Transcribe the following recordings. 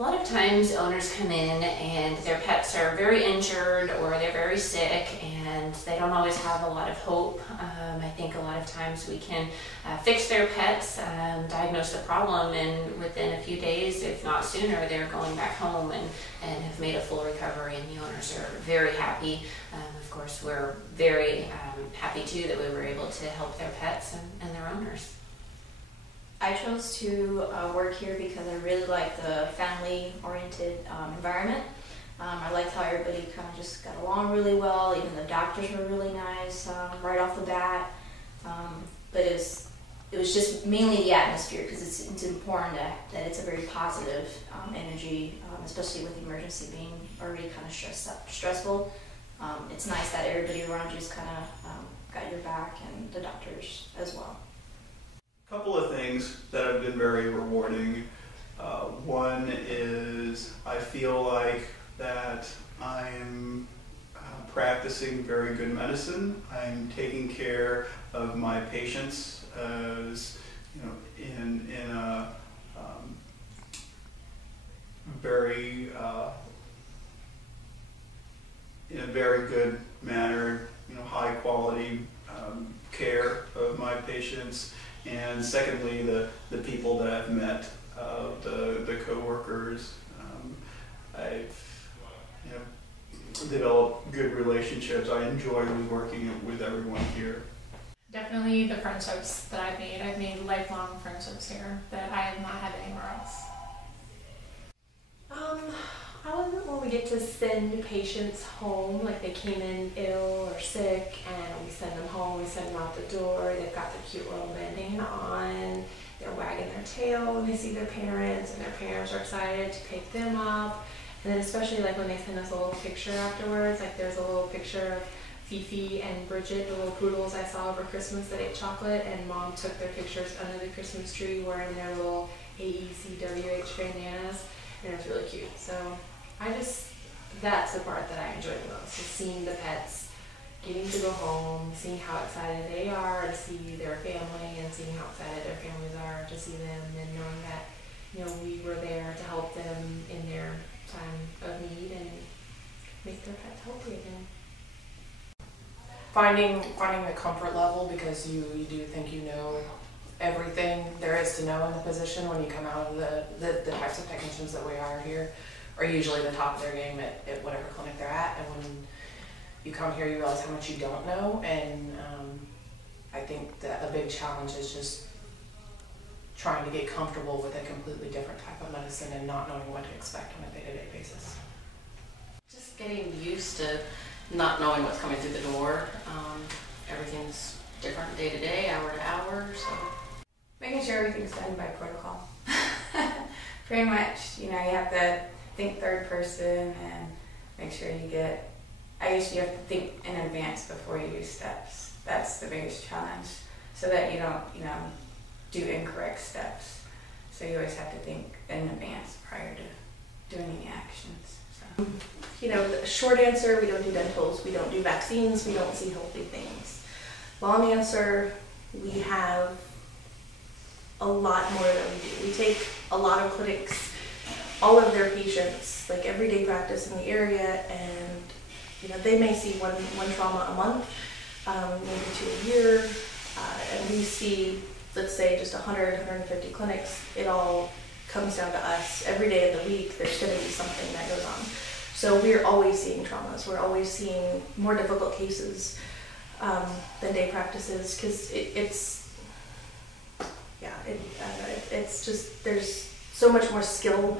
A lot of times owners come in and their pets are very injured or they're very sick and they don't always have a lot of hope. I think a lot of times we can fix their pets, diagnose the problem, and within a few days, if not sooner, they're going back home and have made a full recovery, and the owners are very happy. Of course, we're very happy too that we were able to help their pets and their owners. I chose to work here because I really like the family-oriented environment. I liked how everybody kind of just got along really well. Even the doctors were really nice right off the bat. But it was just mainly the atmosphere, because it's important that it's a very positive energy, especially with the emergency being already kind of stressful. It's nice that everybody around you is kind of got your back, and the doctors as well. A couple of things that have been very rewarding. One is I feel like that I'm practicing very good medicine. I'm taking care of my patients as, you know, in a very good manner. You know, high quality care of my patients. And secondly, the people that I've met, the co-workers. I've developed good relationships. I enjoy working with everyone here. Definitely the friendships that I've made. I've made lifelong friendships here that I have not had anywhere else. I love it when we get to send patients home, like they came in ill or sick, and we send them home, we send them out the door, they've got their cute little bandana on, they're wagging their tail when they see their parents, and their parents are excited to pick them up. And then especially like when they send us a little picture afterwards, like there's a little picture of Fifi and Bridget, the little poodles I saw over Christmas that ate chocolate, and Mom took their pictures under the Christmas tree wearing their little AECWH bandanas, and it was really cute. So that's the part that I enjoy the most, is seeing the pets, getting to go home, seeing how excited they are to see their family, and seeing how excited their families are to see them, and knowing that, you know, we were there to help them in their time of need and make their pets healthy again. Finding the comfort level, because you do think you know everything there is to know in the position when you come out of the types of technicians that we hire here are usually the top of their game at whatever clinic they're at, and when you come here you realize how much you don't know, and I think that a big challenge is just trying to get comfortable with a completely different type of medicine and not knowing what to expect on a day-to-day basis. Just getting used to not knowing what's coming through the door. Everything's different day to day, hour to hour, so. Making sure everything's done by protocol. Pretty much, you know, you have to think third person and make sure you get, I guess you have to think in advance before you do steps. That's the biggest challenge, so that you don't, you know, do incorrect steps. So you always have to think in advance prior to doing any actions. So. You know, the short answer, we don't do dentals, we don't do vaccines, we don't see healthy things. Long answer, we have a lot more that we do. We take a lot of clinics, all of their patients, like everyday practice in the area, and you know, they may see one trauma a month, maybe 2 a year, and we see, let's say, just 100, 150 clinics. It all comes down to us. Every day of the week, there's going to be something that goes on. So we're always seeing traumas. We're always seeing more difficult cases than day practices, because it's just, there's so much more skill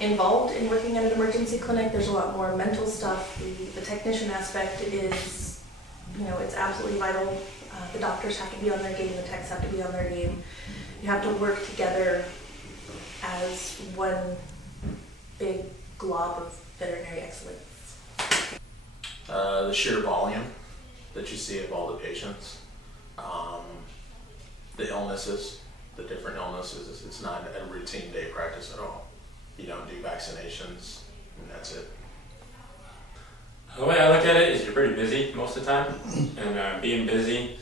involved in working at an emergency clinic. There's a lot more mental stuff. The technician aspect is, you know, it's absolutely vital. The doctors have to be on their game, the techs have to be on their game. You have to work together as one big glob of veterinary excellence. The sheer volume that you see of all the patients, the illnesses, the different illnesses, it's not a routine day practice at all. You don't do vaccinations, and that's it. The way I look at it is you're pretty busy most of the time, and being busy,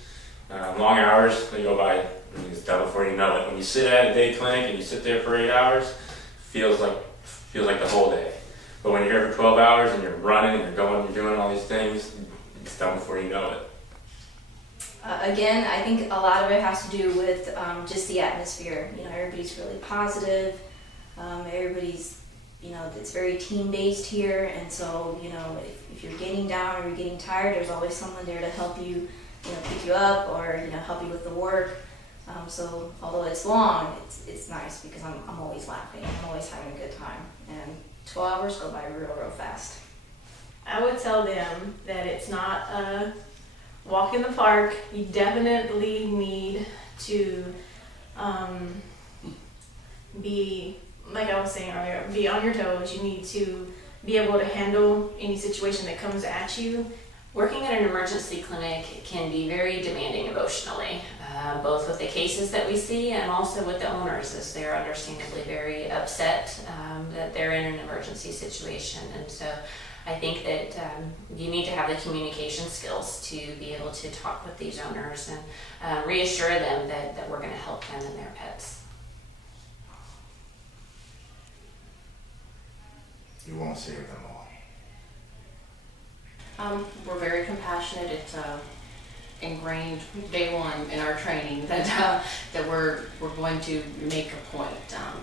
long hours, they go by, it's done before you know it. When you sit at a day clinic and you sit there for 8 hours, feels like feels like the whole day. But when you're here for 12 hours and you're running and you're going, you're doing all these things, it's done before you know it. Again, I think a lot of it has to do with just the atmosphere. You know, everybody's really positive. Everybody's, you know, it's very team-based here, and so, you know, if you're getting down or you're getting tired, there's always someone there to help you, you know, pick you up or, you know, help you with the work. So although it's long, it's nice because I'm always laughing. I'm always having a good time, and 12 hours go by real fast. I would tell them that it's not a walk in the park. You definitely need to be, like I was saying earlier, be on your toes. You need to be able to handle any situation that comes at you. Working at an emergency clinic can be very demanding emotionally, both with the cases that we see and also with the owners, as they're understandably very upset that they're in an emergency situation. And so I think that you need to have the communication skills to be able to talk with these owners and reassure them that we're going to help them and their pets. You won't save them all. We're very compassionate. It's ingrained day one in our training that that we're going to make a point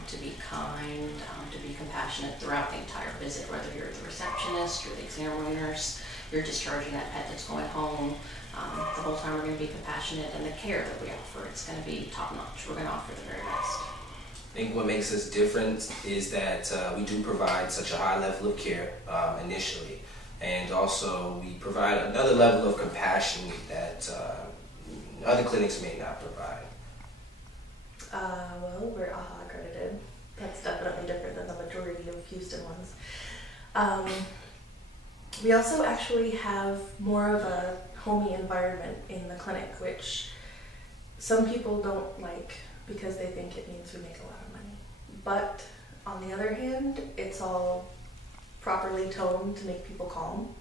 to be kind, to be compassionate throughout the entire visit. Whether you're the receptionist, you're the exam room nurse, you're discharging that pet that's going home. The whole time we're going to be compassionate, and the care that we offer, it's going to be top notch. We're going to offer the very best. I think what makes us different is that we do provide such a high level of care initially, and also we provide another level of compassion that other clinics may not provide. Well, we're AHA accredited. That's definitely different than the majority of Houston ones. We also actually have more of a homey environment in the clinic, which some people don't like because they think it means we make a lot of money. But on the other hand, it's all properly toned to make people calm.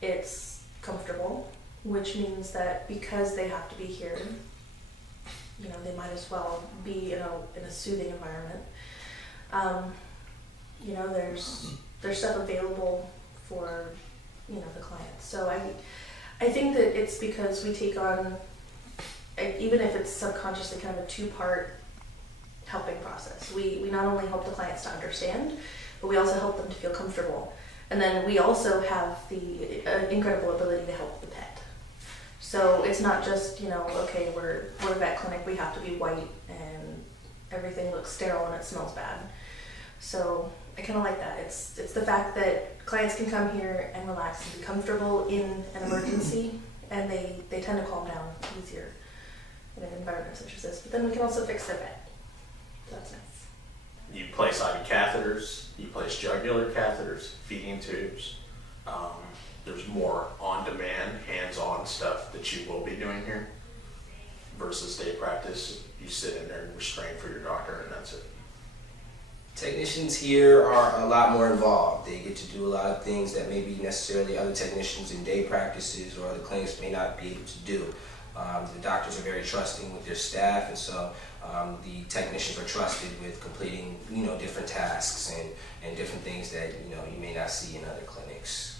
It's comfortable, which means that because they have to be here, you know, they might as well be in a soothing environment. You know, there's stuff available for, you know, the clients. So I think that it's because we take on, even if it's subconsciously, kind of a two-part helping process. We not only help the clients to understand, but we also help them to feel comfortable. And then we also have the incredible ability to help the pet. So it's not just, you know, okay, we're a vet clinic, we have to be white and everything looks sterile and it smells bad. So I kind of like that. It's the fact that clients can come here and relax and be comfortable in an emergency, and they tend to calm down easier in an environment such as this. But then we can also fix their pet. So that's nice. You place IV catheters, you place jugular catheters, feeding tubes. There's more on-demand, hands-on stuff that you will be doing here versus day practice. You sit in there and restrain for your doctor, and that's it. Technicians here are a lot more involved. They get to do a lot of things that maybe necessarily other technicians in day practices or other clinics may not be able to do. The doctors are very trusting with their staff, and so the technicians are trusted with completing, you know, different tasks and different things that, you know, you may not see in other clinics.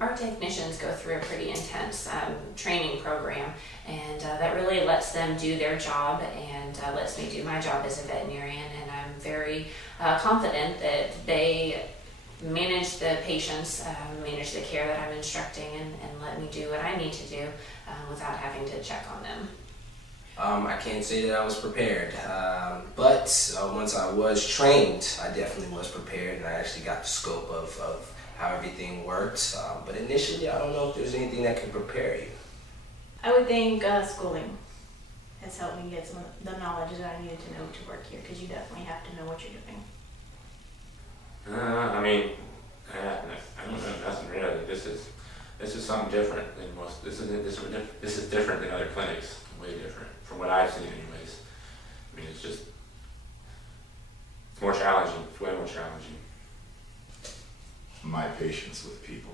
Our technicians go through a pretty intense training program, and that really lets them do their job and lets me do my job as a veterinarian, and I'm very confident that they manage the patients, manage the care that I'm instructing, and let me do what I need to do without having to check on them. I can't say that I was prepared, but once I was trained, I definitely was prepared, and I actually got the scope of how everything works. But initially, I don't know if there's anything that can prepare you. I would think schooling has helped me get some of the knowledge that I needed to know to work here, because you definitely have to know what you're doing. I mean, I don't know, nothing really. This is something different than most. This is different than other clinics. Way different from what I've seen, anyways. I mean, it's more challenging. It's way more challenging. My patience with people.